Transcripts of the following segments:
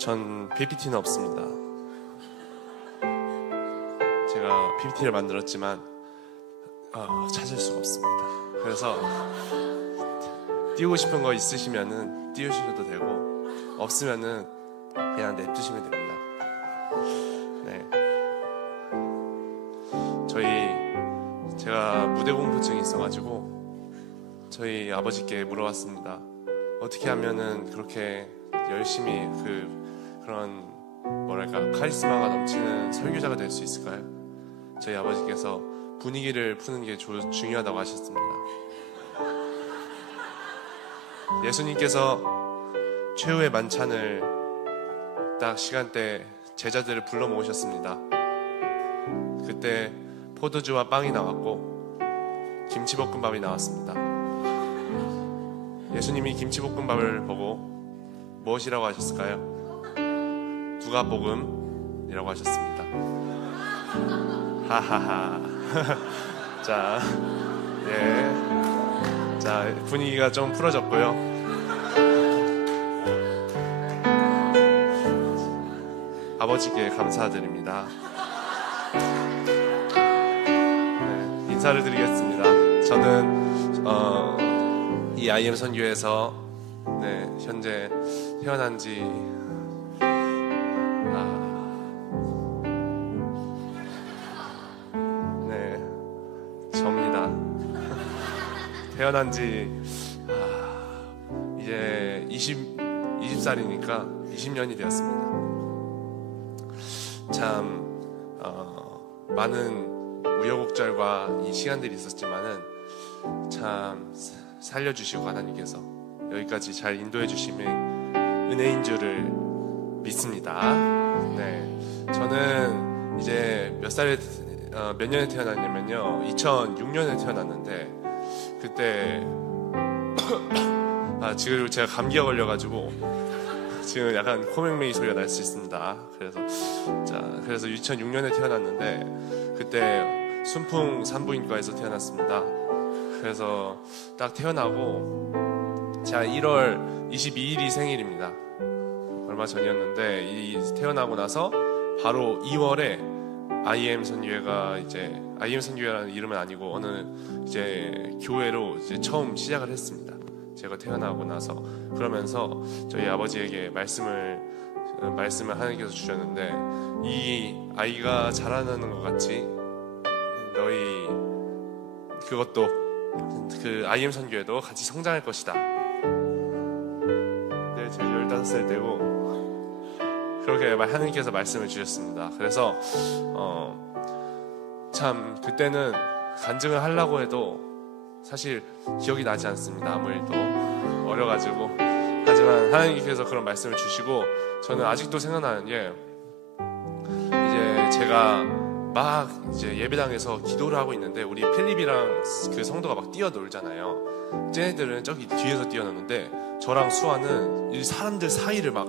전 PPT는 없습니다. 제가 PPT를 만들었지만 찾을 수가 없습니다. 그래서 띄우고 싶은 거 있으시면은 띄우셔도 되고 없으면은 그냥 냅두시면 됩니다. 네. 제가 무대 공포증이 있어가지고 저희 아버지께 물어봤습니다. 어떻게 하면은 그렇게 열심히 그런 뭐랄까 카리스마가 넘치는 설교자가 될 수 있을까요? 저희 아버지께서 분위기를 푸는 게 중요하다고 하셨습니다. 예수님께서 최후의 만찬을 딱 시간대 제자들을 불러 모으셨습니다. 그때 포도주와 빵이 나왔고 김치볶음밥이 나왔습니다. 예수님이 김치볶음밥을 보고 무엇이라고 하셨을까요? 누가복음이라고 하셨습니다. 하하하. 자, 예. 자, 분위기가 좀 풀어졌고요. 아버지께 감사드립니다. 네, 인사를 드리겠습니다. 저는 이 IM 선교에서 현재 태어난 지 접니다. 태어난 지 이제 20살이니까 20년이 되었습니다. 참 많은 우여곡절과 이 시간들이 있었지만은 참 살려주시고 하나님께서 여기까지 잘 인도해 주심의 은혜인 줄을 믿습니다. 네, 저는 이제 몇 년에 태어났냐면요, 2006년에 태어났는데 그때 지금 제가 감기가 걸려가지고 지금 약간 코맹맹이 소리가 날 수 있습니다. 그래서 2006년에 태어났는데 그때 순풍 산부인과에서 태어났습니다. 그래서 딱 태어나고 제가 1월 22일이 생일입니다. 얼마 전이었는데 태어나고 나서 바로 2월에 IM 선교회라는 이름은 아니고 어느 이제 교회로 이제 처음 시작을 했습니다. 제가 태어나고 나서 그러면서 저희 아버지에게 말씀을 하나님께서 주셨는데, 이 아이가 자라나는 것 같이 너희 그것도 그 IM 선교회도 같이 성장할 것이다. 네, 제가 15살 때고 그렇게 하나님께서 말씀을 주셨습니다. 그래서 참 그때는 간증을 하려고 해도 사실 기억이 나지 않습니다. 아무 일도 어려가지고. 하지만 하나님께서 그런 말씀을 주시고, 저는 아직도 생각나는 게, 이제 제가 막 이제 예배당에서 기도를 하고 있는데 우리 필립이랑 그 성도가 막 뛰어놀잖아요. 쟤네들은 저기 뒤에서 뛰어노는데 저랑 수아는 이 사람들 사이를 막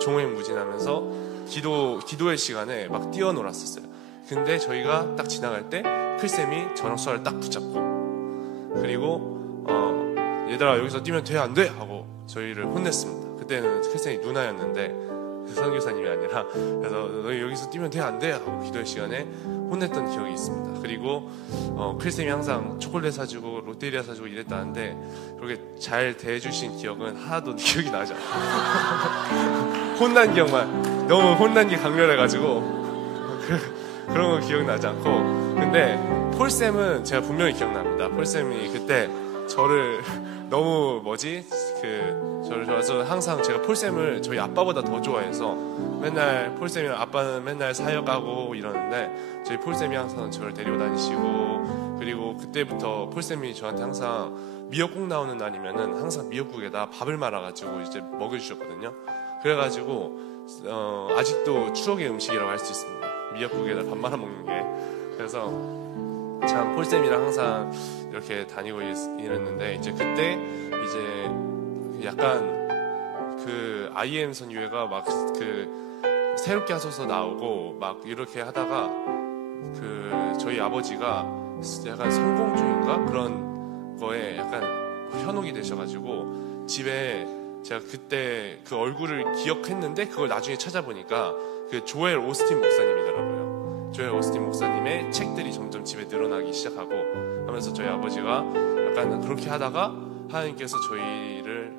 종횡무진하면서 기도의 시간에 막 뛰어놀았었어요. 근데 저희가 딱 지나갈 때 클쌤이 저랑 수아를 딱 붙잡고, 그리고 얘들아 여기서 뛰면 돼 안 돼? 하고 저희를 혼냈습니다. 그때는 클쌤이 누나였는데 선교사님이 아니라, 그래서 너희 여기서 뛰면 돼 안 돼? 하고 기도의 시간에 혼냈던 기억이 있습니다. 그리고 클쌤이 항상 초콜릿 사주고 롯데리아 사주고 이랬다는데 그렇게 잘 대해주신 기억은 하나도 기억이 나지 않아요. 혼난 기억만, 너무 혼난 게 강렬해가지고 그런 거 기억나지 않고. 근데 폴쌤은 제가 분명히 기억납니다. 폴쌤이 그때 저를 너무 저를 좋아해서 항상 제가 폴쌤을 저희 아빠보다 더 좋아해서 맨날 폴쌤이랑 아빠는 맨날 사역 가고 이러는데 저희 폴쌤이 항상 저를 데리고 다니시고, 그리고 그때부터 폴쌤이 저한테 항상 미역국 나오는 날이면은 항상 미역국에다 밥을 말아가지고 이제 먹여주셨거든요. 그래가지고 아직도 추억의 음식이라고 할 수 있습니다. 미역국에다 밥 말아 먹는 게. 그래서 참 폴쌤이랑 항상 이렇게 다니고 이랬는데, 이제 그때 이제 약간 그 IM 선교회가 막 새롭게 하셔서 나오고 막 이렇게 하다가 저희 아버지가 약간 성공주의인가 그런 거에 약간 현혹이 되셔가지고 집에 제가 그때 그 얼굴을 기억했는데 그걸 나중에 찾아보니까 그 조엘 오스틴 목사님이더라고요. 조엘 오스틴 목사님의 책들이 점점 집에 늘어나기 시작하고 하면서 저희 아버지가 약간 그렇게 하다가 하나님께서 저희를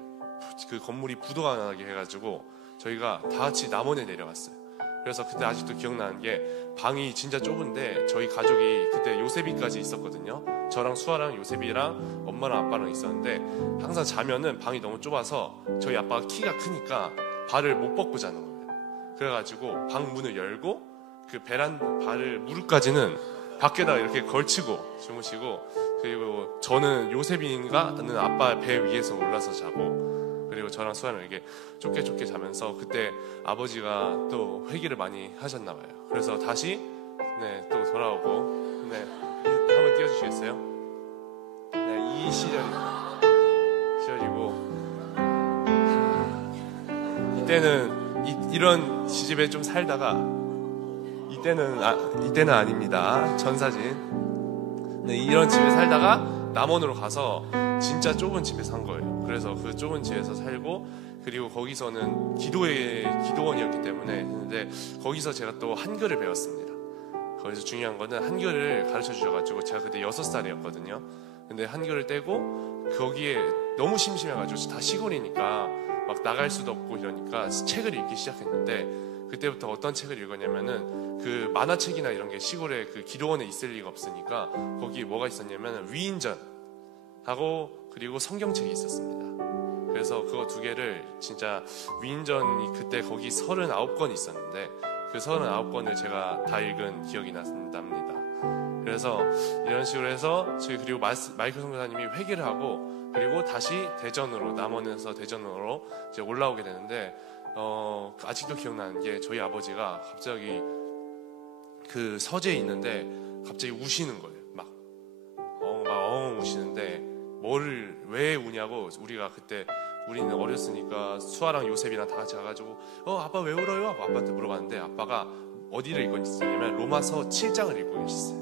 그 건물이 부도가 나게 해가지고 저희가 다 같이 남원에 내려갔어요. 그래서 그때 아직도 기억나는 게 방이 진짜 좁은데 저희 가족이 그때 요셉이까지 있었거든요. 저랑 수아랑 요셉이랑 엄마랑 아빠랑 있었는데 항상 자면은 방이 너무 좁아서 저희 아빠가 키가 크니까 발을 못 뻗고 자는 거예요. 그래가지고 방 문을 열고 그 발을 무릎까지는 밖에다가 이렇게 걸치고 주무시고, 그리고 저는 요셉인가는 아빠 배 위에서 올라서 자고, 그리고 저랑 수아는 이렇게 좁게 자면서 그때 아버지가 또 회개를 많이 하셨나 봐요. 그래서 다시 또 돌아오고 한번 띄워주시겠어요? 이 시절이고 이때는 이런 시집에 좀 살다가 이때는 아닙니다. 전 사진. 이런 집에 살다가 남원으로 가서 진짜 좁은 집에 산 거예요. 그래서 그 좁은 집에서 살고, 그리고 거기서는 기도원이었기 때문에 했는데 거기서 제가 또 한글을 배웠습니다. 거기서 중요한 거는 한글을 가르쳐 주셔가지고 제가 그때 6살이었거든요. 근데 한글을 떼고 거기에 너무 심심해가지고 다 시골이니까 막 나갈 수도 없고 이러니까 책을 읽기 시작했는데, 그때부터 어떤 책을 읽었냐면은 그 만화책이나 이런 게 시골에 그 기도원에 있을 리가 없으니까 거기 뭐가 있었냐면 위인전하고 그리고 성경책이 있었습니다. 그래서 그거 두 개를 진짜, 위인전이 그때 거기 39권 있었는데 그 39권을 제가 다 읽은 기억이 난답니다. 그래서 이런 식으로 해서 저희, 그리고 마이클 선교사님이 회개를 하고 그리고 다시 남원에서 대전으로 이제 올라오게 되는데, 아직도 기억나는 게 저희 아버지가 갑자기 그 서재에 있는데 갑자기 우시는 거예요. 막 우시는데 왜 우냐고, 우리는 어렸으니까 수아랑 요셉이랑 다 같이 가가지고 아빠 왜 울어요? 하고 아빠한테 물어봤는데 아빠가 어디를 읽고 있었냐면 로마서 7장을 읽고 계셨어요.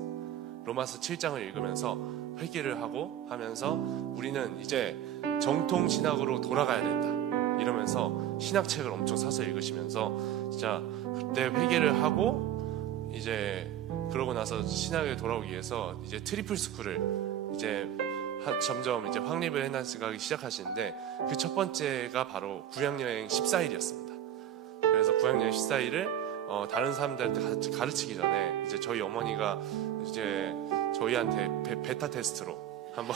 로마서 7장을 읽으면서 회개를 하고 하면서 우리는 이제 정통 신학으로 돌아가야 된다 이러면서 신학책을 엄청 사서 읽으시면서 진짜 그때 회개를 하고 이제 그러고 나서 신학에 돌아오기 위해서 이제 트리플 스쿨을 이제 점점 이제 확립을 해나가기 시작하시는데, 그 첫 번째가 바로 구양여행 14일이었습니다. 그래서 구양여행 14일을 다른 사람들한테 가르치기 전에 이제 저희 어머니가 이제 저희한테 베타 테스트로 한번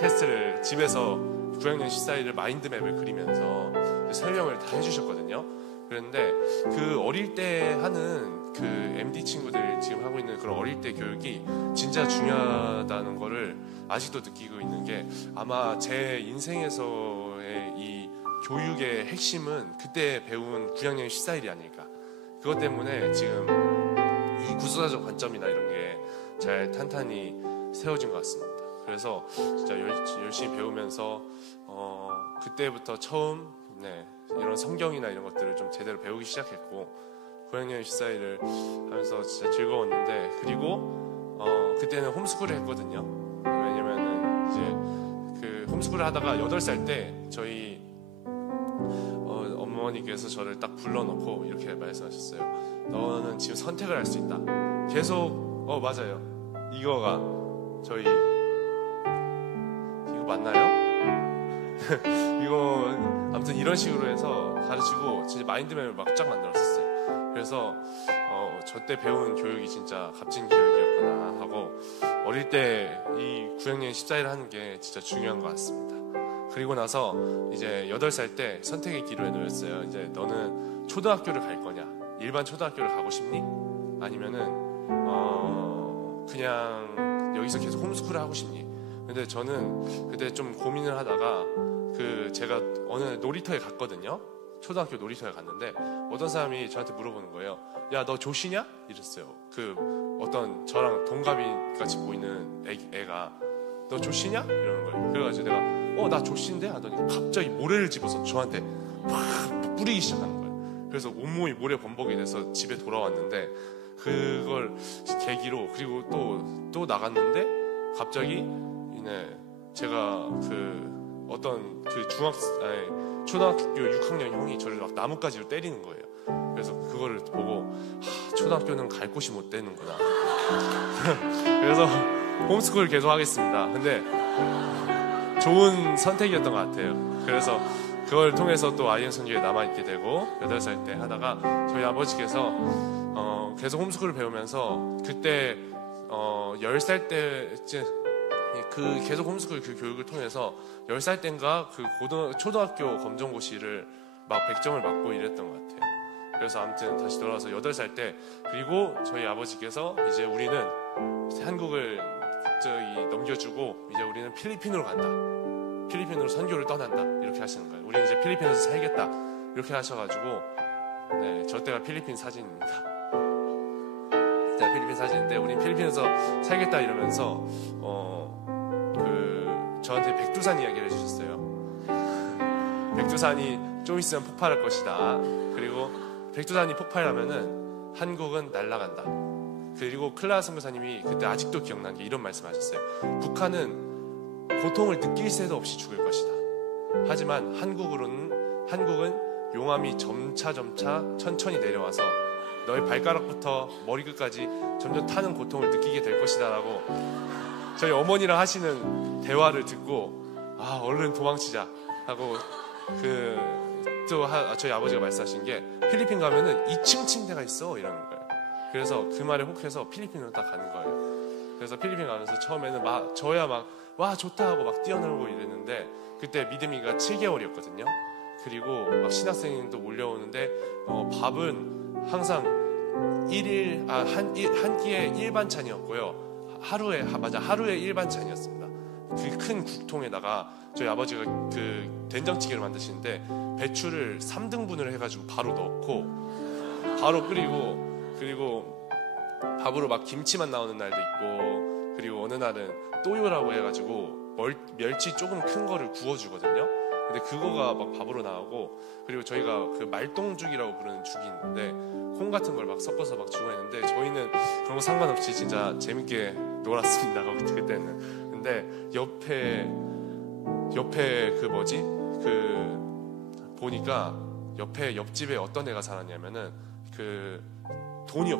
테스트를 집에서 구양여행 14일을 마인드맵을 그리면서 설명을 다 해주셨거든요. 그런데 그 어릴 때 하는 그 MD 친구들 지금 하고 있는 그런 어릴 때 교육이 진짜 중요하다는 거를 아직도 느끼고 있는 게, 아마 제 인생에서의 이 교육의 핵심은 그때 배운 구양여행 14일이 아닐까. 그것 때문에 지금 이 구수사적 관점이나 이런 게 잘 탄탄히 세워진 것 같습니다. 그래서 진짜 열심히 배우면서 그때부터 처음 이런 성경이나 이런 것들을 좀 제대로 배우기 시작했고, 구양여행 14일을 하면서 진짜 즐거웠는데, 그리고 그때는 홈스쿨을 했거든요. 왜냐면은 이제 그 홈스쿨을 하다가 8살 때 저희 어머니께서 저를 딱 불러놓고 이렇게 말씀하셨어요. 너는 지금 선택을 할 수 있다. 계속 맞아요. 이거가 저희 이거 맞나요? 이거 아무튼 이런 식으로 해서 가르치고 진짜 마인드맵을 막 쫙 만들었었어요. 그래서 저 때 배운 교육이 진짜 값진 교육이었구나 하고, 어릴 때 이 구양여행 14일 하는 게 진짜 중요한 것 같습니다. 그리고 나서 이제 8살 때 선택의 기로에 놓였어요. 이제 너는 초등학교를 갈 거냐, 일반 초등학교를 가고 싶니? 아니면은 그냥 여기서 계속 홈스쿨을 하고 싶니? 근데 저는 그때 좀 고민을 하다가 제가 어느 놀이터에 갔거든요. 초등학교 놀이터에 갔는데 어떤 사람이 저한테 물어보는 거예요. 야, 너 조시냐? 이랬어요. 어떤 저랑 동갑이 같이 보이는 애가 너 조시냐? 이러는 거예요. 그래가지고 내가 나 조시인데? 하더니 갑자기 모래를 집어서 저한테 막 뿌리기 시작하는 거예요. 그래서 온몸이 모래 범벅이 돼서 집에 돌아왔는데, 그걸 계기로, 그리고 또 나갔는데 갑자기 제가 어떤 그 초등학교 6학년 형이 저를 막 나뭇가지로 때리는 거예요. 그래서 그거를 보고 초등학교는 갈 곳이 못 되는구나. 그래서 홈스쿨을 계속 하겠습니다. 근데 좋은 선택이었던 것 같아요. 그래서 그걸 통해서 또 아이언 선교에 남아있게 되고 8살 때 하다가 저희 아버지께서 계속 홈스쿨을 배우면서 그때 10살 때쯤 그 계속 홈스쿨 그 교육을 통해서 10살 땐가 그 초등학교 검정고시를 막 100점을 맞고 이랬던 것 같아요. 그래서 아무튼 다시 돌아와서 8살 때, 그리고 저희 아버지께서 이제 우리는 한국을 넘겨주고 이제 우리는 필리핀으로 간다, 필리핀으로 선교를 떠난다, 이렇게 하시는 거예요. 우리는 이제 필리핀에서 살겠다, 이렇게 하셔가지고, 네, 저 때가 필리핀 사진입니다. 자, 필리핀 사진인데 우린 필리핀에서 살겠다 이러면서 저한테 백두산 이야기를 해주셨어요. 백두산이 좀 있으면 폭발할 것이다. 그리고 백두산이 폭발하면은 한국은 날아간다. 그리고 클라 선교사님이 그때 아직도 기억나는 게 이런 말씀하셨어요. 북한은 고통을 느낄 새도 없이 죽을 것이다. 하지만 한국은 용암이 점차 천천히 내려와서 너의 발가락부터 머리끝까지 점점 타는 고통을 느끼게 될 것이다 라고 저희 어머니랑 하시는 대화를 듣고 얼른 도망치자 하고 저희 아버지가 말씀하신 게 필리핀 가면은 2층 침대가 있어 이러는 거예요. 그래서 그 말에 혹해서 필리핀으로 딱 가는 거예요. 그래서 필리핀 가면서 처음에는 저야 와 좋다 하고 막 뛰어놀고 이랬는데 그때 믿음이가 7개월이었거든요. 그리고 막 신학생도 몰려오는데 밥은 항상 한 끼에 일반찬이었고요. 하루에 일반찬이었습니다. 그 큰 국통에다가 저희 아버지가 그 된장찌개를 만드시는데 배추를 3등분을 해가지고 바로 넣고 바로 끓이고, 그리고 밥으로 막 김치만 나오는 날도 있고, 그리고 어느 날은 또요라고 해가지고 멸치 조금 큰 거를 구워주거든요. 근데 그거가 막 밥으로 나오고, 그리고 저희가 그 말똥죽이라고 부르는 죽이 있는데 콩 같은 걸 막 섞어서 막 주고 했는데 저희는 그런 거 상관없이 진짜 재밌게 놀았습니다. 그때는. 근데 옆에 보니까 옆집에 어떤 애가 살았냐면은 돈이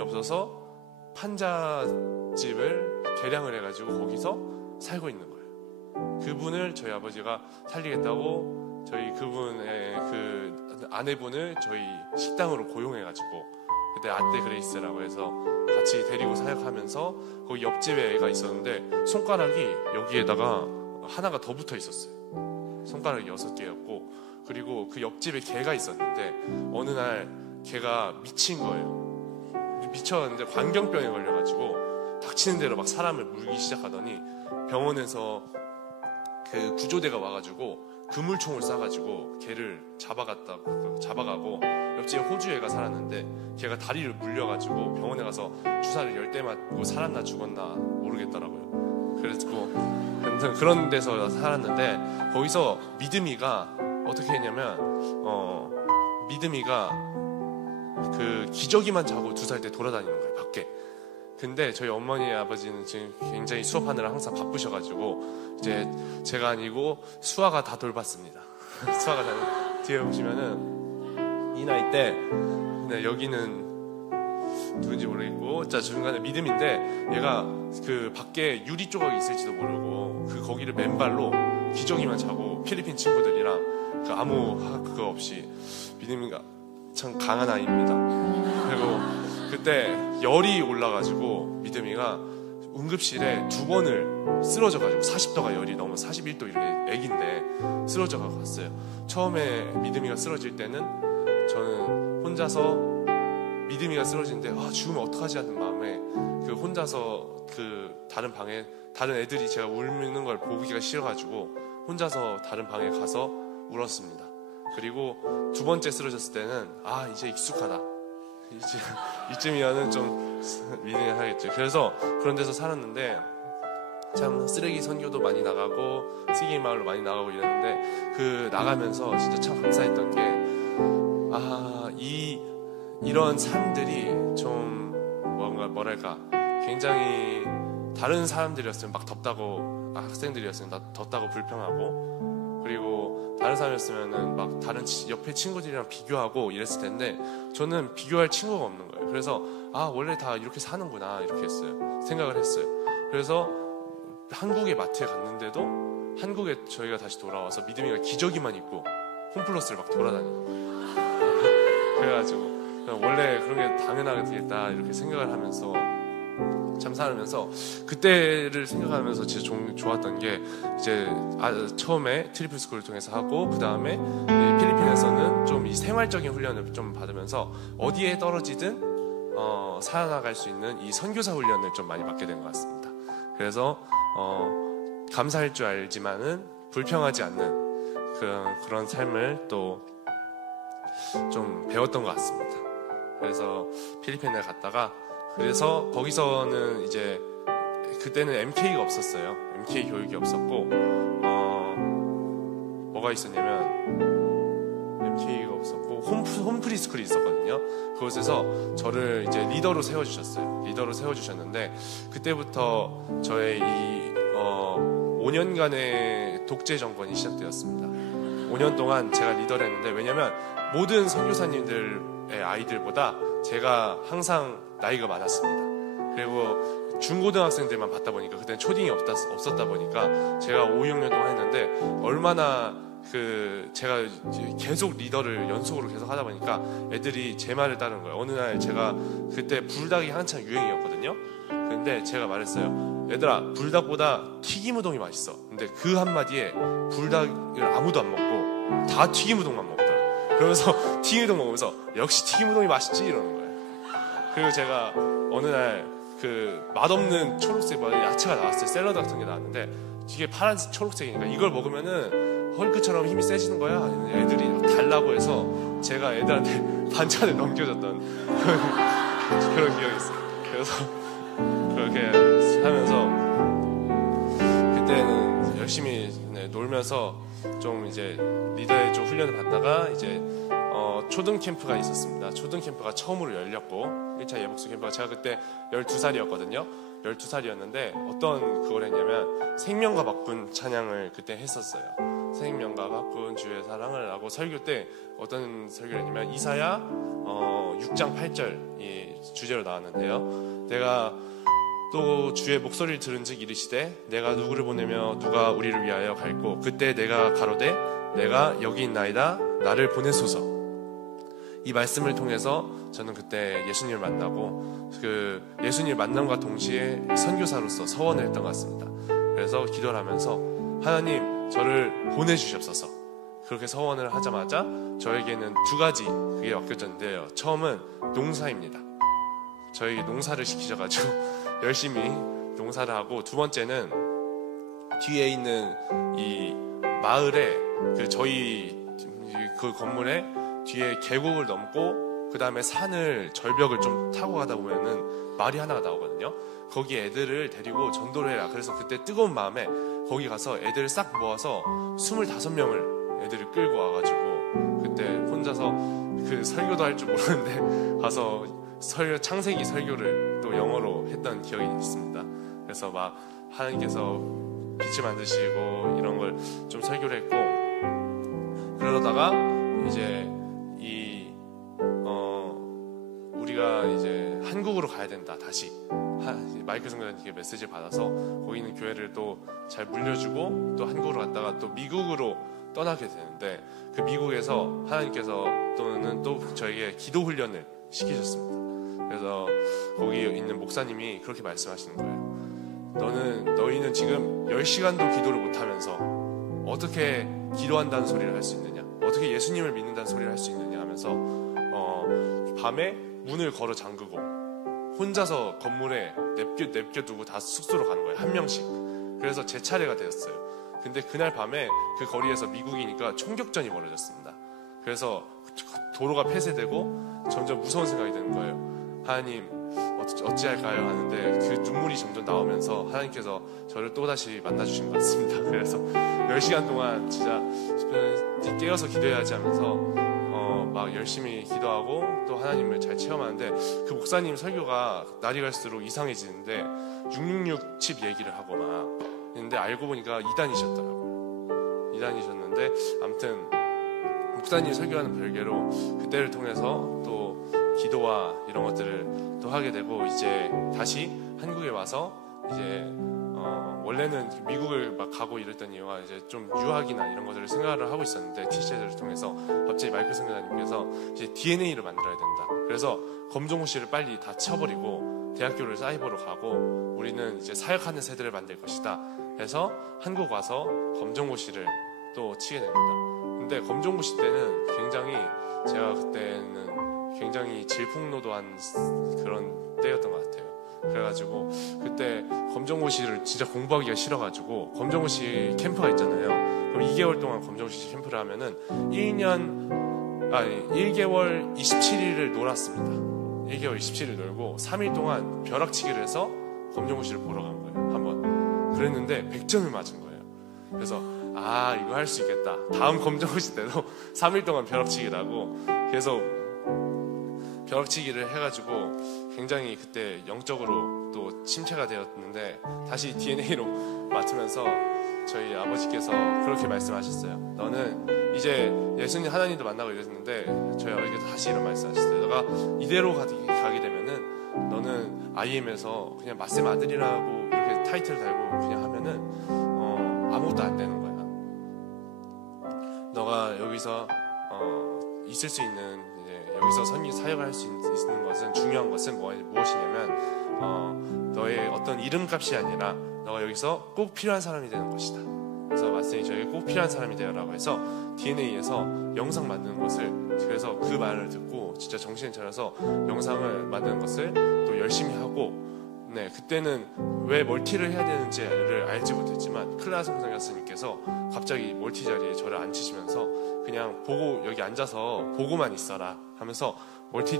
없어서 판잣집을 개량을 해가지고 거기서 살고 있는 거예요. 그분을 저희 아버지가 살리겠다고 그분의 그 아내분을 저희 식당으로 고용해가지고 그때 아떼 그레이스라고 해서 같이 데리고 사역하면서 거기 옆집에 애가 있었는데 손가락이 여기에다가 하나가 더 붙어 있었어요. 손가락이 6개였고, 그리고 그 옆집에 개가 있었는데 어느 날 개가 미친 거예요. 미쳤는데 광견병에 걸려가지고 닥치는 대로 막 사람을 물기 시작하더니 병원에서 그 구조대가 와가지고 그물총을 쏴가지고 걔를 잡아가고, 옆집에 호주 애가 살았는데 걔가 다리를 물려가지고 병원에 가서 주사를 10대 맞고 살았나 죽었나 모르겠더라고요. 그래서 그런 데서 살았는데 거기서 믿음이가 어떻게 했냐면 믿음이가 그 기저귀만 차고 2살 때 돌아다니는 거예요, 밖에. 근데 저희 어머니 아버지는 지금 굉장히 수업하느라 항상 바쁘셔가지고 이제 제가 아니고 수아가 다 돌봤습니다. 수아가 다 뒤에 보시면은 이 나이 때, 네, 여기는 누군지 모르겠고, 자 중간에 믿음인데 얘가 그 밖에 유리 조각이 있을지도 모르고 거기를 맨발로 기저귀만 차고 필리핀 친구들이랑 아무 그거 없이, 믿음이가 참 강한 아이입니다. 그리고 그때 열이 올라가지고 믿음이가 응급실에 2번을 쓰러져가지고 40도가 열이 넘어 41도 이렇게 애기인데 쓰러져가지고 갔어요. 처음에 믿음이가 쓰러질 때는 저는 혼자서 믿음이가 쓰러지는데 죽으면 어떡하지 하는 마음에 혼자서 다른 방에 다른 애들이 제가 울는 걸 보기가 싫어가지고 혼자서 다른 방에 가서 울었습니다. 그리고 2번째 쓰러졌을 때는 이제 익숙하다, 이쯤이면은 좀 믿음이 하겠죠. 그래서 그런 데서 살았는데 참 쓰레기 선교도 많이 나가고 쓰레기 마을로 많이 나가고 이랬는데 나가면서 진짜 참 감사했던 게 이런 삶들이 좀 뭐랄까 굉장히 다른 사람들이었으면 막 덥다고, 학생들이었으면 덥다고 불평하고, 그리고 다른 사람이었으면은 막 다른 옆에 친구들이랑 비교하고 이랬을 텐데, 저는 비교할 친구가 없는 거예요. 그래서 원래 다 이렇게 사는구나, 이렇게 생각을 했어요. 그래서 한국의 마트에 갔는데도 한국에 저희가 다시 돌아와서 믿음이가 기저귀만 입고 홈플러스를 막 돌아다니는 거예요. 그래가지고 원래 그런 게 당연하게 되겠다 이렇게 생각을 하면서 참 살면서, 그때를 생각하면서 진짜 좋았던 게, 이제 처음에 트리플 스쿨을 통해서 하고, 그 다음에 필리핀에서는 좀 이 생활적인 훈련을 좀 받으면서 어디에 떨어지든 살아나갈 수 있는 이 선교사 훈련을 좀 많이 받게 된 것 같습니다. 그래서 감사할 줄 알지만은 불평하지 않는 그런 삶을 또 좀 배웠던 것 같습니다. 그래서 필리핀에 갔다가, 그래서 거기서는 이제 그때는 MK가 없었어요. MK 교육이 없었고, 뭐가 있었냐면 MK가 없었고 홈프리스쿨이 있었거든요. 그곳에서 저를 이제 리더로 세워주셨어요. 리더로 세워주셨는데, 그때부터 저의 이 5년간의 독재 정권이 시작되었습니다. 5년 동안 제가 리더를 했는데, 왜냐면 모든 선교사님들의 아이들보다 제가 항상 나이가 많았습니다. 그리고 중고등학생들만 봤다 보니까, 그때는 초딩이 없었다 보니까 제가 5, 6년 동안 했는데, 얼마나 제가 계속 리더를 연속으로 계속 하다 보니까 애들이 제 말을 따르는 거예요. 어느 날 제가, 그때 불닭이 한창 유행이었거든요. 근데 제가 말했어요. 얘들아, 불닭보다 튀김우동이 맛있어. 근데 그 한마디에 불닭을 아무도 안 먹고 다 튀김우동만 먹더라. 그러면서 튀김우동 먹으면서 역시 튀김우동이 맛있지 이러는 거예요. 그리고 제가 어느 날 맛없는 초록색 야채가 나왔어요. 샐러드 같은 게 나왔는데, 이게 파란색 초록색이니까 이걸 먹으면은 헐크처럼 힘이 세지는 거야. 애들이 달라고 해서 제가 애들한테 반찬을 넘겨줬던 그런 기억이 있어요. 그래서 그렇게 하면서 그때는 열심히 놀면서 좀 이제 리더의 좀 훈련을 받다가, 이제 초등 캠프가 있었습니다. 초등 캠프가 처음으로 열렸고, 1차 예복수 캠프가, 제가 그때 12살이었거든요. 12살이었는데 어떤 그걸 했냐면 생명과 바꾼 찬양을 그때 했었어요. 생명과 바꾼 주의 사랑을 하고, 설교 때 어떤 설교를 했냐면 이사야 6장 8절 이 주제로 나왔는데요. 내가 또 주의 목소리를 들은즉 이르시되 내가 누구를 보내며 누가 우리를 위하여 갈고, 그때 내가 가로되 내가 여기 있나이다 나를 보내소서. 이 말씀을 통해서 저는 그때 예수님을 만나고, 예수님을 만남과 동시에 선교사로서 서원을 했던 것 같습니다. 그래서 기도를 하면서 하나님 저를 보내주시옵소서, 그렇게 서원을 하자마자 저에게는 두 가지 그게 맡겨졌는데요. 처음은 농사입니다. 저에게 농사를 시키셔가지고 열심히 농사를 하고, 두 번째는 뒤에 있는 이 마을에 저희 그 건물에 뒤에 계곡을 넘고 그 다음에 산을 절벽을 좀 타고 가다 보면은 말이 하나가 나오거든요. 거기 애들을 데리고 전도를 해라. 그래서 그때 뜨거운 마음에 거기 가서 애들을 싹 모아서 25명을 애들을 끌고 와가지고, 그때 혼자서 설교도 할 줄 모르는데 가서 창세기 설교를 또 영어로 했던 기억이 있습니다. 그래서 막 하나님께서 빛을 만드시고 이런 걸 좀 설교를 했고, 그러다가 이제 우리가 이제 한국으로 가야 된다. 다시 마이클 성교사님께 메시지를 받아서 거기 있는 교회를 또 잘 물려주고, 또 한국으로 갔다가 또 미국으로 떠나게 되는데, 그 미국에서 하나님께서 또 저에게 기도 훈련을 시키셨습니다. 그래서 거기 있는 목사님이 그렇게 말씀하시는 거예요. 너희는 지금 10시간도 기도를 못하면서 어떻게 기도한다는 소리를 할 수 있느냐, 어떻게 예수님을 믿는다는 소리를 할 수 있느냐 하면서 밤에 문을 걸어 잠그고 혼자서 건물에 내버려두고 다 숙소로 가는 거예요. 한 명씩. 그래서 제 차례가 되었어요. 근데 그날 밤에 그 거리에서 미국이니까 총격전이 벌어졌습니다. 그래서 도로가 폐쇄되고 점점 무서운 생각이 드는 거예요. 하나님 어찌할까요? 하는데 그 눈물이 점점 나오면서 하나님께서 저를 또다시 만나주신 것 같습니다. 그래서 10시간 동안 진짜 깨어서 기도해야지 하면서 막 열심히 기도하고 또 하나님을 잘 체험하는데 그 목사님 설교가 날이 갈수록 이상해지는데 666 칩 얘기를 하고 막 했는데 알고 보니까 이단이셨더라고요. 이단이셨는데 아무튼 목사님 설교하는 별개로 그때를 통해서 또 기도와 이런 것들을 또 하게 되고 이제 다시 한국에 와서 이제 원래는 미국을 막 가고 이랬던 이유가 이제 좀 유학이나 이런 것들을 생각을 하고 있었는데 티셔츠를 통해서 갑자기 마이클 선교사님께서 이제 DNA를 만들어야 된다. 그래서 검정고시를 빨리 다 쳐버리고 대학교를 사이버로 가고 우리는 이제 사역하는 세대를 만들 것이다. 해서 한국 와서 검정고시를 또 치게 됩니다. 근데 검정고시 때는 굉장히 제가 그때는 굉장히 질풍노도한 그런 때였던 것 같아요. 그래가지고 그때 검정고시를 진짜 공부하기가 싫어가지고 검정고시 캠프가 있잖아요. 그럼 2개월 동안 검정고시 캠프를 하면은 1개월 27일을 놀았습니다. 1개월 27일 놀고 3일 동안 벼락치기를 해서 검정고시를 보러 간 거예요. 한번 그랬는데 100점을 맞은 거예요. 그래서 이거 할 수 있겠다. 다음 검정고시 때도 3일 동안 벼락치기를 하고 그래서 벼락치기를 해가지고 굉장히 그때 영적으로 또 침체가 되었는데 다시 DNA로 맡으면서 저희 아버지께서 그렇게 말씀하셨어요. 너는 이제 예수님 하나님도 만나고 이랬는데 저희 아버지께서 다시 이런 말씀하셨어요. 너가 이대로 가게 되면은 너는 IM에서 그냥 마쌤 아들이라고 이렇게 타이틀 달고 그냥 하면은 아무것도 안 되는 거야. 너가 여기서 있을 수 있는 여기서 사역을 할 수 있는 것은 중요한 것은 무엇이냐면 너의 어떤 이름값이 아니라 너가 여기서 꼭 필요한 사람이 되는 것이다. 그래서 마쌤이 저에게 꼭 필요한 사람이 되어라고 해서 DNA에서 영상 만드는 것을 그래서 그 말을 듣고 진짜 정신을 차려서 영상을 만드는 것을 또 열심히 하고 그때는 왜 멀티를 해야 되는지를 알지 못했지만 클라스 선생님께서 갑자기 멀티 자리에 저를 앉히시면서 그냥 보고 여기 앉아서 보고만 있어라 하면서 멀티나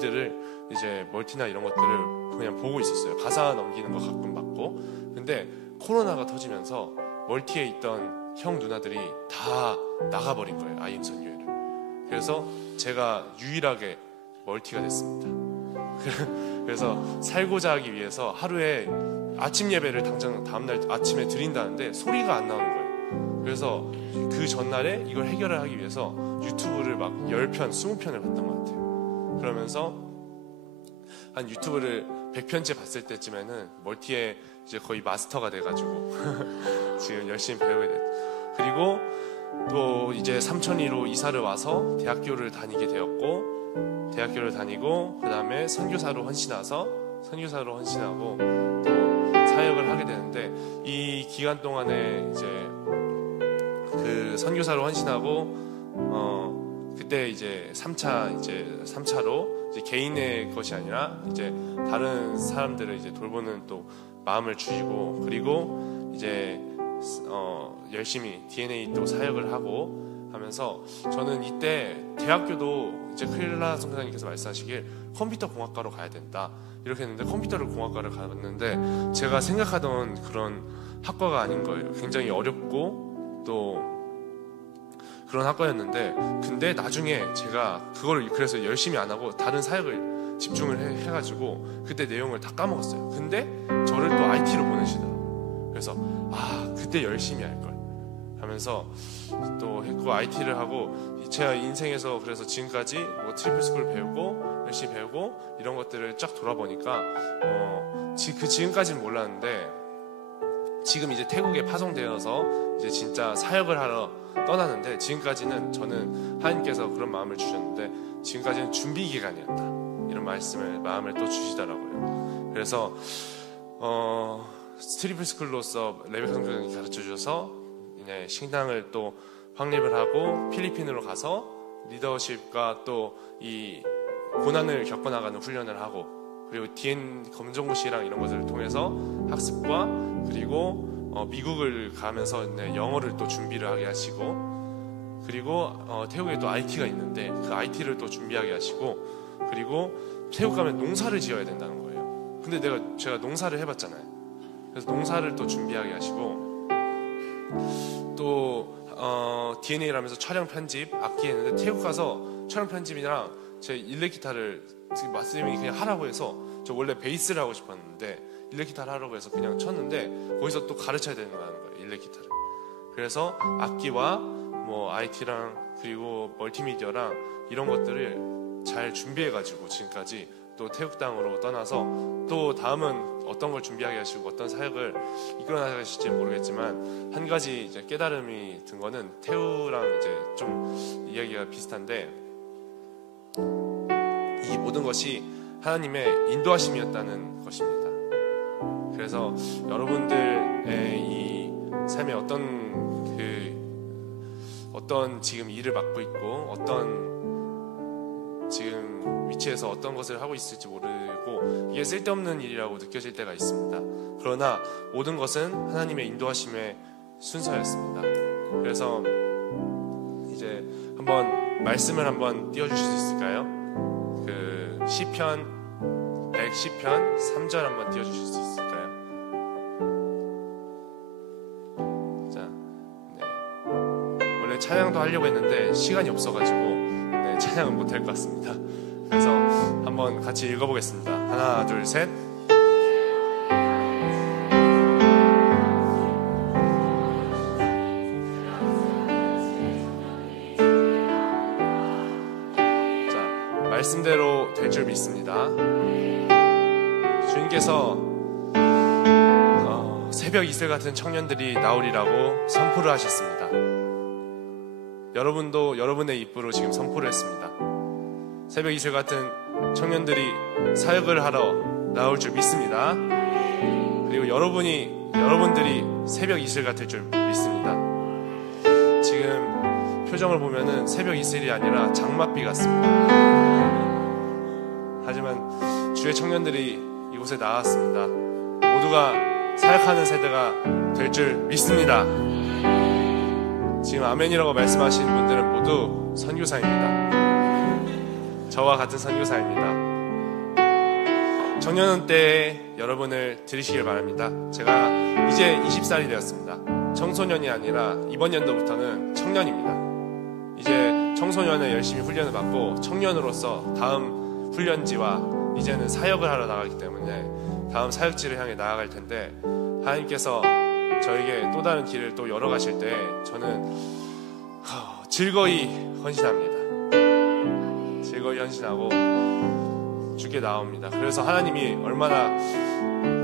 이런 것들을 그냥 보고 있었어요. 가사 넘기는 거 가끔 받고. 근데 코로나가 터지면서 멀티에 있던 형 누나들이 다 나가버린 거예요. IM 선교회를. 그래서 제가 유일하게 멀티가 됐습니다. 그래서 살고자 하기 위해서 하루에 아침 예배를 당장 다음날 아침에 드린다는데 소리가 안 나오는 거예요. 그래서 그 전날에 이걸 해결을 하기 위해서 유튜브를 막 10편, 20편을 봤던 것 같아요. 그러면서 한 유튜브를 100편째 봤을 때쯤에는 멀티에 이제 거의 마스터가 돼가지고 지금 열심히 배우게 됐죠. 그리고 또 이제 삼천리로 이사를 와서 대학교를 다니게 되었고 대학교를 다니고 그 다음에 선교사로 헌신하고 또 사역을 하게 되는데 이 기간 동안에 이제 그 선교사로 헌신하고 그때 이제 3차로 이제 개인의 것이 아니라 이제 다른 사람들을 이제 돌보는 또 마음을 주시고 그리고 이제 열심히 DNA 또 사역을 하고 하면서 저는 이때 대학교도 이제 클라 선생님께서 말씀하시길 컴퓨터 공학과로 가야 된다 이렇게 했는데 컴퓨터를 공학과를 갔는데 제가 생각하던 그런 학과가 아닌 거예요. 굉장히 어렵고 또 그런 학과였는데 근데 나중에 제가 그거를 그래서 열심히 안 하고 다른 사역을 집중을 해가지고 그때 내용을 다 까먹었어요. 근데 저를 또 IT로 보내시더라고요. 그래서 그때 열심히 할걸 하면서 또 했고 IT를 하고 제가 인생에서 그래서 지금까지 뭐 트리플 스쿨 배우고 열심히 배우고 이런 것들을 쫙 돌아보니까 지금까지는 몰랐는데 지금 이제 태국에 파송되어서 이제 진짜 사역을 하러 떠나는데 지금까지는 저는 하나님께서 그런 마음을 주셨는데 지금까지는 준비 기간이었다 이런 마음을 또 주시더라고요. 그래서 트리플 스쿨로서 레베카 선생님이 가르쳐 주셔서 신당을 또 확립을 하고 필리핀으로 가서 리더십과 또 이 고난을 겪어나가는 훈련을 하고 그리고 DN 검정고시랑 이런 것들을 통해서 학습과 그리고 미국을 가면서 영어를 또 준비를 하게 하시고 그리고 태국에 또 IT가 있는데 그 IT를 또 준비하게 하시고 그리고 태국 가면 농사를 지어야 된다는 거예요. 근데 제가 농사를 해봤잖아요. 그래서 농사를 또 준비하게 하시고 또 DNA를 하면서 촬영 편집 악기 했는데 태국 가서 촬영 편집이랑 제 일렉 기타를 지금 마스님이 그냥 하라고 해서, 저 원래 베이스를 하고 싶었는데 일렉 기타를 하라고 해서 그냥 쳤는데, 거기서 또 가르쳐야 되는 거예요, 일렉 기타를. 그래서 악기와 뭐 IT랑 그리고 멀티미디어랑 이런 것들을 잘 준비해가지고 지금까지 또 태국당으로 떠나서, 또 다음은 어떤 걸 준비하게 하시고 어떤 사역을 이끌어 나가실지 모르겠지만, 한 가지 이제 깨달음이 든 거는, 태우랑 이제 좀 이야기가 비슷한데, 이 모든 것이 하나님의 인도하심이었다는 것입니다. 그래서 여러분들의 이 삶에 어떤 지금 일을 맡고 있고, 어떤 지금 위치에서 어떤 것을 하고 있을지 모르고 이게 쓸데없는 일이라고 느껴질 때가 있습니다. 그러나 모든 것은 하나님의 인도하심의 순서였습니다. 그래서 이제 한번 말씀을 한번 띄워주실 수 있을까요? 그 시편 110편 3절 한번 띄워주실 수 있을까요? 자, 네. 원래 찬양도 하려고 했는데 시간이 없어가지고 찬양은 못할 것 같습니다. 그래서 한번 같이 읽어보겠습니다. 하나, 둘, 셋. 자, 말씀대로 될 줄 믿습니다. 주님께서 새벽 이슬 같은 청년들이 나오리라고 선포를 하셨습니다. 여러분도 여러분의 입으로 지금 선포를 했습니다. 새벽 이슬 같은 청년들이 사역을 하러 나올 줄 믿습니다. 그리고 여러분들이 새벽 이슬 같을 줄 믿습니다. 지금 표정을 보면은 새벽 이슬이 아니라 장맛비 같습니다. 하지만 주의 청년들이 이곳에 나왔습니다. 모두가 사역하는 세대가 될 줄 믿습니다. 지금 아멘이라고 말씀하신 분들은 모두 선교사입니다. 저와 같은 선교사입니다. 청년원 때에 여러분을 들으시길 바랍니다. 제가 이제 20살이 되었습니다. 청소년이 아니라 이번 연도부터는 청년입니다. 이제 청소년에 열심히 훈련을 받고 청년으로서 다음 훈련지와 이제는 사역을 하러 나가기 때문에 다음 사역지를 향해 나아갈 텐데, 하나님께서 저에게 또 다른 길을 또 열어가실 때 저는 즐거이 헌신합니다. 즐거이 헌신하고 주께 나옵니다. 그래서 하나님이 얼마나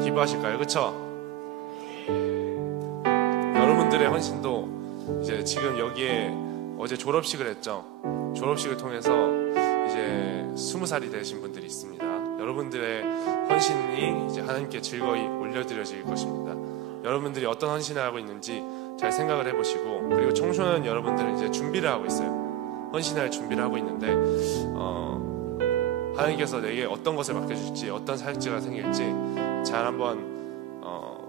기뻐하실까요? 그쵸? 여러분들의 헌신도 이제 지금 여기에 어제 졸업식을 했죠. 졸업식을 통해서 이제 20살이 되신 분들이 있습니다. 여러분들의 헌신이 이제 하나님께 즐거이 올려드려질 것입니다. 여러분들이 어떤 헌신을 하고 있는지 잘 생각을 해보시고, 그리고 청소년 여러분들은 이제 준비를 하고 있어요. 헌신할 준비를 하고 있는데 하나님께서 내게 어떤 것을 맡겨줄지, 어떤 사역지가 생길지 잘 한번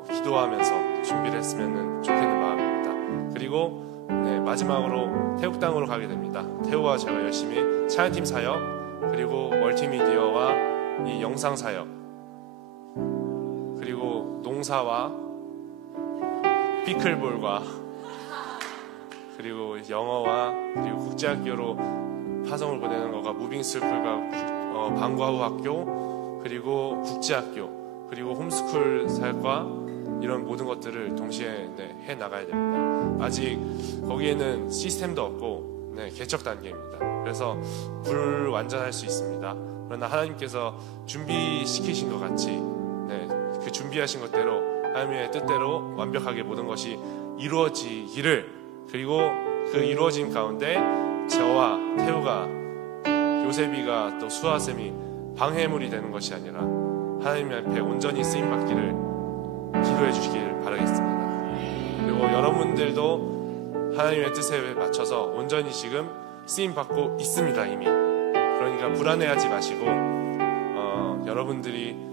기도하면서 준비를 했으면 좋겠는 마음입니다. 그리고 마지막으로 태국 땅으로 가게 됩니다. 태우와 제가 열심히 찬양팀 사역, 그리고 멀티미디어와 이 영상 사역, 그리고 농사와 피클볼과 그리고 영어와 그리고 국제학교로 파송을 보내는 거가 무빙스쿨과 방과후 학교, 그리고 국제학교, 그리고 홈스쿨 사역과 이런 모든 것들을 동시에 해 나가야 됩니다. 아직 거기에는 시스템도 없고 개척 단계입니다. 그래서 불완전할 수 있습니다. 그러나 하나님께서 준비시키신 것 같이 그 준비하신 것대로 하나님의 뜻대로 완벽하게 모든 것이 이루어지기를, 그리고 그 이루어짐 가운데 저와 태우가, 요셉이가 또 수아쌤이 방해물이 되는 것이 아니라 하나님 앞에 온전히 쓰임받기를 기도해 주시길 바라겠습니다. 그리고 여러분들도 하나님의 뜻에 맞춰서 온전히 지금 쓰임받고 있습니다. 이미. 그러니까 불안해하지 마시고 여러분들이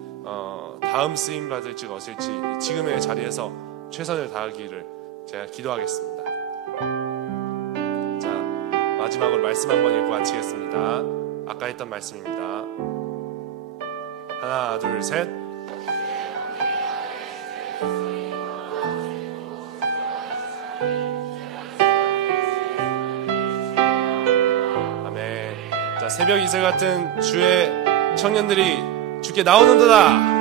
다음 쓰임 받을지가 어떨지 지금의 자리에서 최선을 다하기를 제가 기도하겠습니다. 자, 마지막으로 말씀 한번 읽고 마치겠습니다. 아까 했던 말씀입니다. 하나, 둘, 셋. 아멘. 새벽 이슬 같은 주의 청년들이 주께 나오는도다.